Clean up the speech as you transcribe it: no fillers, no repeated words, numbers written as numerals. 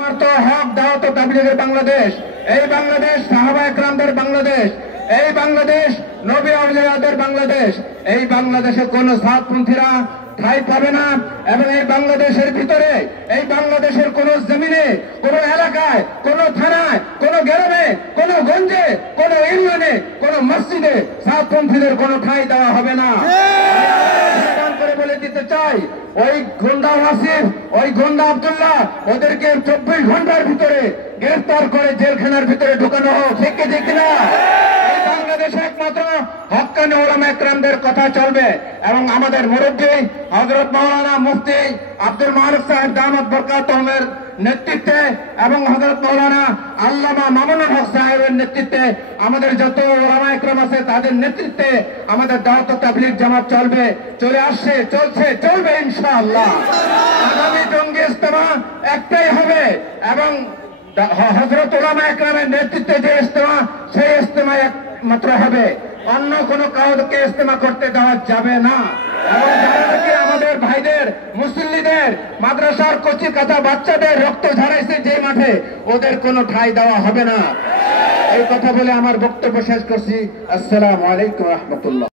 হক দাওয়াত ও তাবলীগের বাংলাদেশ, এই বাংলাদেশ সাহাবা একরামদের বাংলাদেশ, এই বাংলাদেশ নবী আউলিয়াদের বাংলাদেশ। এই বাংলাদেশে কোন সাতপন্থীরা ঠাঁই পাবে না এবং এই বাংলাদেশের ভিতরে, এই বাংলাদেশের কোন জমিনে, কোন এলাকায়, কোন থানায়, কোন গ্রামে, কোন গঞ্জে, কোন ইউনিয়নে, কোন মসজিদে সাতপন্থীদের কোন ঠাঁই দেওয়া হবে না। করে বলে দিতে চাই, ওই গোন্ডা ওয়াসিফ, ওই গোন্ডা আব্দুল্লাহ, ওদেরকে 24 ঘন্টার ভিতরে গ্রেফতার করে জেলখানার ভিতরে ঢুকানো হোক। ঠিক কিনা? এই বাংলাদেশে একমাত্র হক্কানি উলামা একরামদের কথা চলবে এবং আমাদের মুরব্বী হযরত মাওলানা মুফতি আব্দুল মারুফ সাহেব দামাত বরকাতুহুমের নেতৃত্বে এবং হযরত মাওলানা আল্লামা মামুনুল হক সাহেবের নেতৃত্বে আমাদের যত উলামা একরাম আছে তাদের নেতৃত্বে আমাদের দাওয়াত ও তাবলীগ জামাত চলবে, চলে আসছে, চলছে, চলবে ইনশাআল্লাহ। আগামী জঙ্গি ইজতেমা একটাই হবে এবং হযরত উলামা একরামের নেতৃত্বে যে ইজতেমা, সেই ইজতেমা একমাত্র হবে, অন্য কোন কাউকে ইজতেমা করতে দেওয়া যাবে না। এবং যারা নাকি আমাদের ভাইদের, মুসল্লিদের, মাদ্রাসার কচি কাঁচা বাচ্চাদের রক্ত ঝরাইছে যে মাঠে, ওদের কোনো ঠাঁই দেওয়া হবে না। এই কথা বলে আমার বক্তব্য শেষ করছি। আসসালামু আলাইকুম ওয়া রাহমাতুল্লাহ।